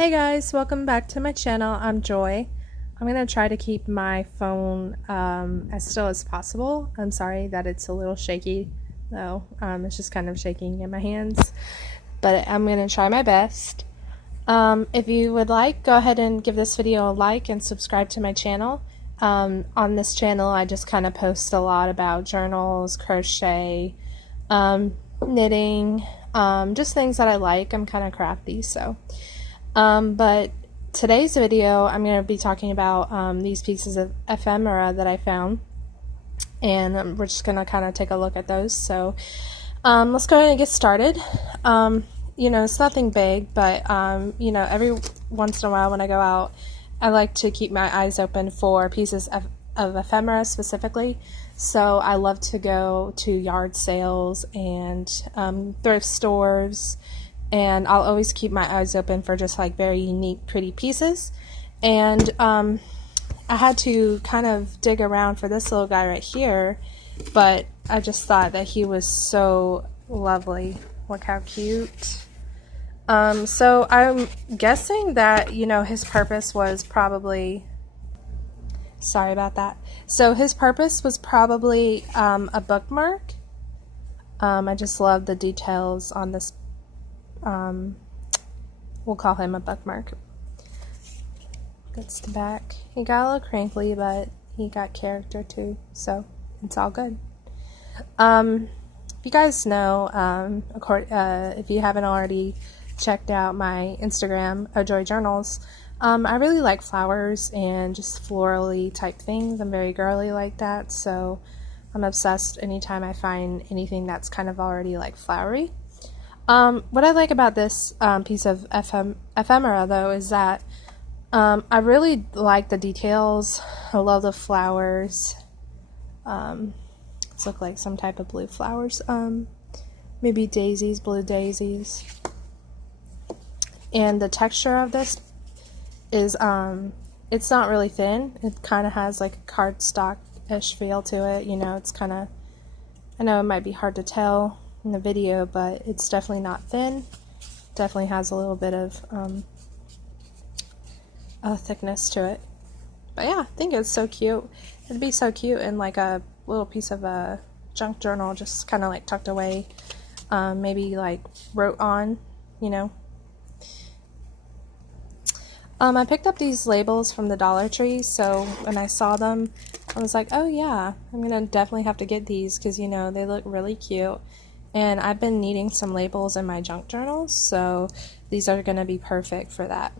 Hey guys, welcome back to my channel. I'm Joy. I'm going to try to keep my phone as still as possible. I'm sorry that it's a little shaky though. It's just kind of shaking in my hands, but I'm going to try my best. If you would like, go ahead and give this video a like and subscribe to my channel. On this channel I just kind of post a lot about journals, crochet, knitting, just things that I like. I'm kind of crafty, so but today's video I'm going to be talking about these pieces of ephemera that I found, and we're just going to kind of take a look at those. So let's go ahead and get started. You know, it's nothing big, but you know, every once in a while when I go out, I like to keep my eyes open for pieces of ephemera specifically. So I love to go to yard sales and thrift stores, and I'll always keep my eyes open for just like very unique, pretty pieces. And I had to kind of dig around for this little guy right here, but I just thought that he was so lovely. Look how cute. So I'm guessing that, you know, his purpose was probably, sorry about that. So his purpose was probably a bookmark. I just love the details on this. We'll call him a bookmark. That's the back. He got a little crinkly, but he got character too, so it's all good. You guys know, if you haven't already checked out my Instagram, OhJoyJournals, I really like flowers and just florally type things. I'm very girly like that, so I'm obsessed anytime I find anything that's kind of already like flowery. What I like about this piece of ephemera though is that I really like the details. I love the flowers. These look like some type of blue flowers. Maybe daisies, blue daisies. And the texture of this is it's not really thin. It kind of has like a cardstock-ish feel to it. You know, it's kind of, I know it might be hard to tell in the video, but it's definitely not thin. Definitely has a little bit of thickness to it. But yeah, I think it's so cute. It'd be so cute in like a little piece of a junk journal, just kind of like tucked away, maybe like wrote on, you know. I picked up these labels from the Dollar Tree, so when I saw them I was like, oh yeah, I'm gonna definitely have to get these because, you know, they look really cute. And I've been needing some labels in my junk journals, so these are going to be perfect for that.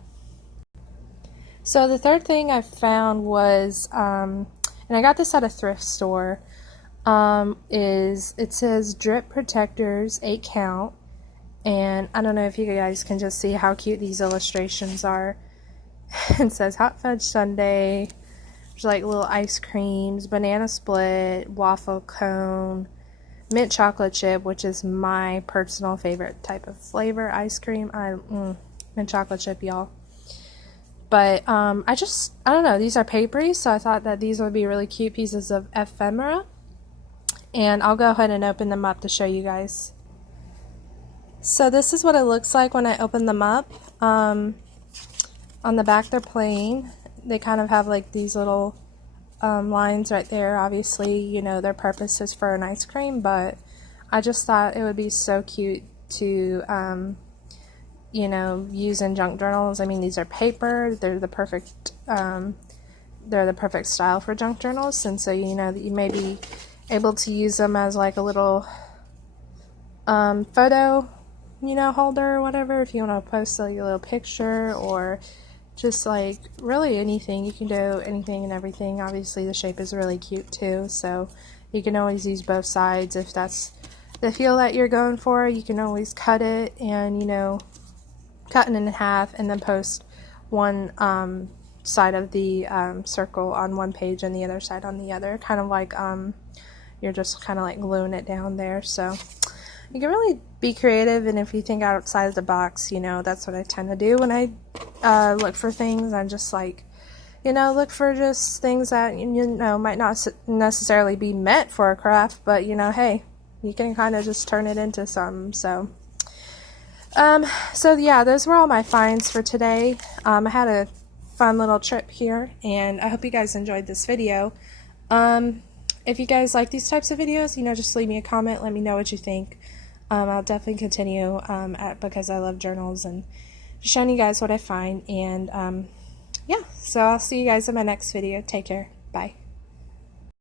So the third thing I found was, and I got this at a thrift store, is it says drip protectors 8 count, and I don't know if you guys can just see how cute these illustrations are. It says hot fudge sundae, there's like little ice creams, banana split, waffle cone, mint chocolate chip, which is my personal favorite type of flavor ice cream. Mint chocolate chip, y'all. But I don't know, these are papery, so I thought that these would be really cute pieces of ephemera, and I'll go ahead and open them up to show you guys. So this is what it looks like when I open them up. On the back they're plain. They kind of have like these little lines right there. Obviously, you know, their purpose is for an ice cream, but I just thought it would be so cute to you know, use in junk journals. I mean, these are paper, they're the perfect style for junk journals, and so, you know, that you may be able to use them as like a little photo, you know, holder or whatever, if you want to post like a little picture, or just like really anything. You can do anything and everything. Obviously the shape is really cute too, so you can always use both sides if that's the feel that you're going for. You can always cut it and, you know, cut it in half and then post one side of the circle on one page and the other side on the other, kind of like you're just kind of like gluing it down there. So you can really be creative, and if you think outside of the box, you know, that's what I tend to do when I look for things. I just like, you know, look for just things that, you know, might not necessarily be meant for a craft, but, you know, hey, you can kind of just turn it into something. So So yeah, those were all my finds for today. I had a fun little trip here, and I hope you guys enjoyed this video. If you guys like these types of videos, just leave me a comment, let me know what you think. I'll definitely continue because I love journals and showing you guys what I find. And yeah, so I'll see you guys in my next video. Take care. Bye.